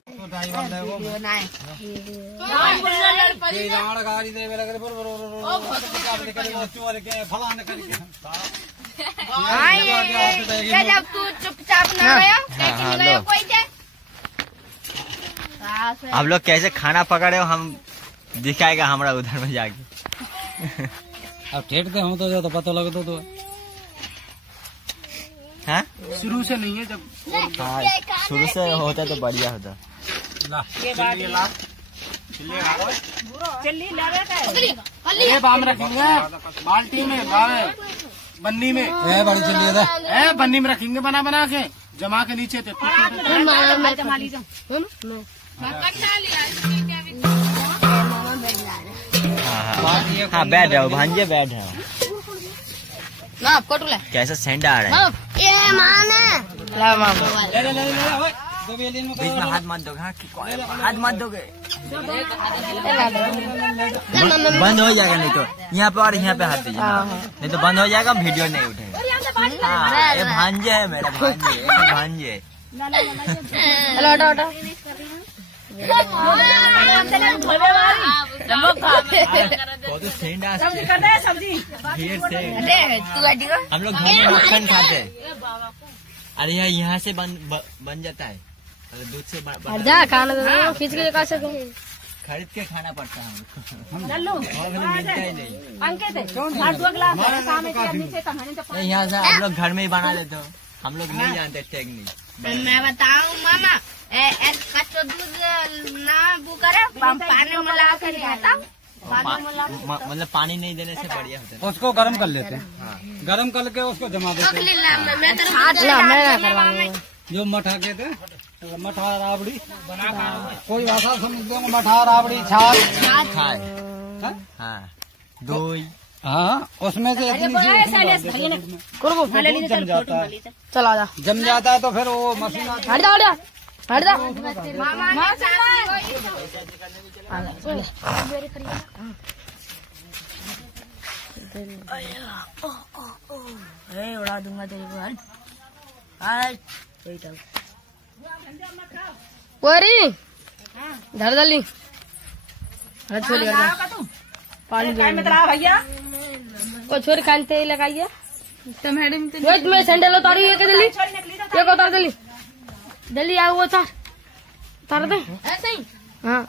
आप लोग कैसे खाना पकड़े हो, हम दिखाएगा हमारा उधर में जाके। अब ठेठते हम तो तो पता लगे तो हाँ शुरू से नहीं है, जब हाँ शुरू से होता तो बढ़िया होता। ये बाम रखेंगे बाल्टी में, बन्नी में, बड़ी चलिए बन्नी में रखेंगे, बना बना के जमा के नीचे थे। हाँ बैठ रहा हूँ भांजे, बैठ रहा हूँ। कैसा सेंड आ रहा है? बीच में हाथ मत दोगे, हाथ मत दोगे, बंद हो जाएगा नहीं तो यहाँ पे, और यहाँ पे हाथ दीजिए, नहीं तो बंद हो जाएगा, वीडियो नहीं उठेगा। हाँ ये भांजे है मेरा, भांजे। हम लोग घर में मक्खन खाते हैं, अरे यहाँ से बन जाता है, दूध से खींच के खरीद के खाना पड़ता है हमको, मिलता ही नहीं। यहाँ से हम लोग घर में ही बना लेते हो, हम लोग नहीं जानते टेक्निक। मैं बताऊं मामा, कच्चा दूध ना बुकरे पानी मिला कर आता, मतलब पानी नहीं देने से बढ़िया होता है। उसको गरम कर लेते हैं, गरम करके उसको जमा देते हैं। जो मठा कहते हैं, मठा राबड़ी, कोई भाषा समझते हो, मठा राबड़ी छाछ खाए, हाँ दही, हाँ उसमें से चला जा, जम जाता है तो फिर वो मशीन उड़ा दूंगा तेरे को। धर दली पानी भैया को छोरी खाते लगाइए, मैं सैंडल उतारी है दिल्ली, ये उतार दिल्ली, दिल्ली आओ वो उतार दे ऐसे ही। हाँ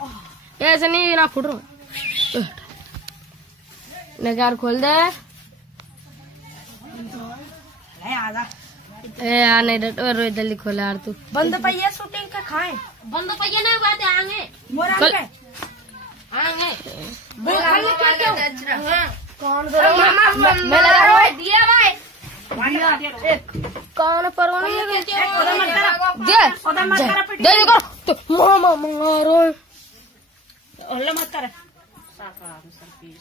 ऐसे नहीं ना फुट रहा, नगार खोल दे, आने रो दिल्ली खोला यार तू। बंद पहिया शूटिंग का खाए, बंद पहिया नहीं बात आगे आगे कौन दिया भाई, कौन परवाना दे मामा मारो मत कर।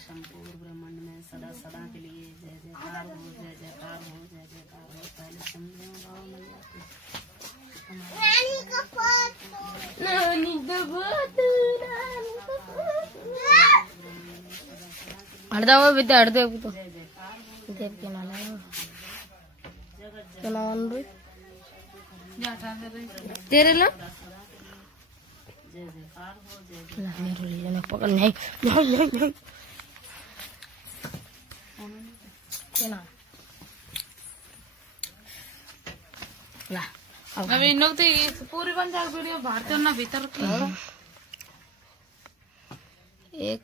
संपूर्ण ब्रह्मांड में सदा सदा के लिए जय जयकार हो, जय जयकार हो, जय जयकार हो। पहले समझो हरदा वो विद्या हरदेव तो देव के नाम है क्या नाम है तेरे ना मेरे लिए ना पकड़ नहीं क्या नाम ला अभी इन लोग तो पूरी बन जाएगी वीडियो बाहर तो ना भीतर की एक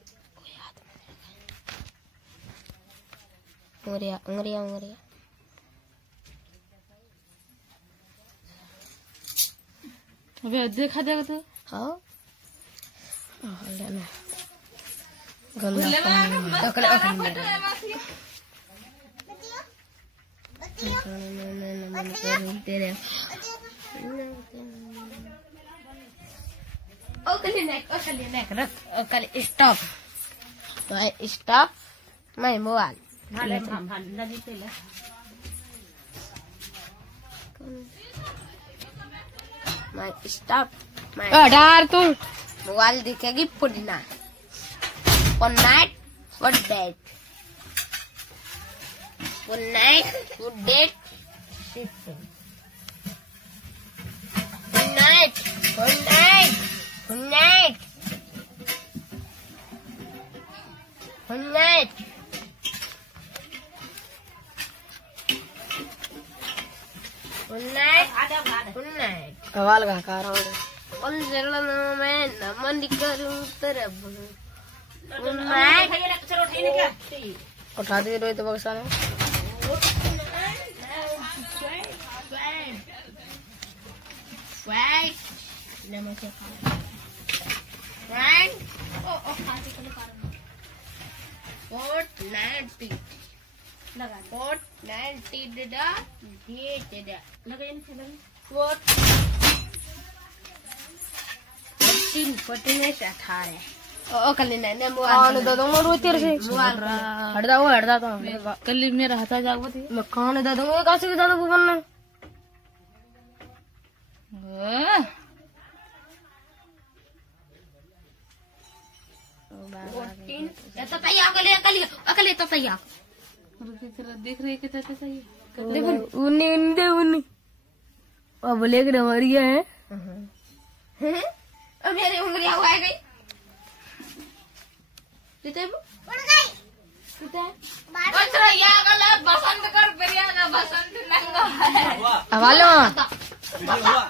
उंगलियां उंगलियां उंगलियां अबे देखा देगा तो हाँ लेना गंदा पानी अकल अकल मेरा तेरे ओकली नेक रख ओकली स्टॉप मैं मोबाइल मैं स्टॉप मैं डार तू मोबाइल दिखेगी पुदीना one night one date one night one date one night one night one night one night कवाल का कारण मैं नमन करूं तरफ उठा दे रोहित बक्सा ने हटदा तो कल मेरा हाथा जागवती मैं खान दे दूंगा कैसे बता दो बनना देख रही कितना चाहिए देखो उन्नी उन्नी उन्नी अब लेकर हमारी है अब मेरी उंगलियां हुआ गई बसंत कर बसंत हवालो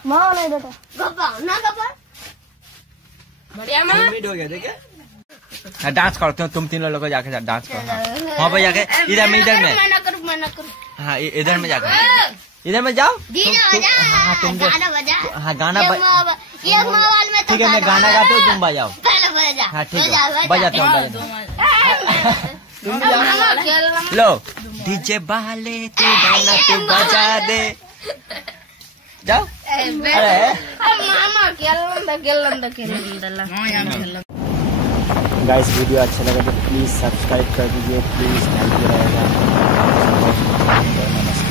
माँ नहीं बेटा गप्पा ना गप्पा बढ़िया माँ हो गया देखे डांस करते हो तुम तीनों लोग जाके डांस करो वहाँ पे जाके इधर में मना करूँ हाँ इधर में जाकर इधर में जाओ हाँ तुम हाँ गाना ठीक है मैं गाना गाते हो तुम बजाओ हाँ ठीक है बजाते हो लो डीजे वाले तू गाना तू बजा दे जाओ अरे गाइस वीडियो अच्छा लगा तो प्लीज सब्सक्राइब कर दीजिए प्लीज हेल्प रहेगा नमस्कार।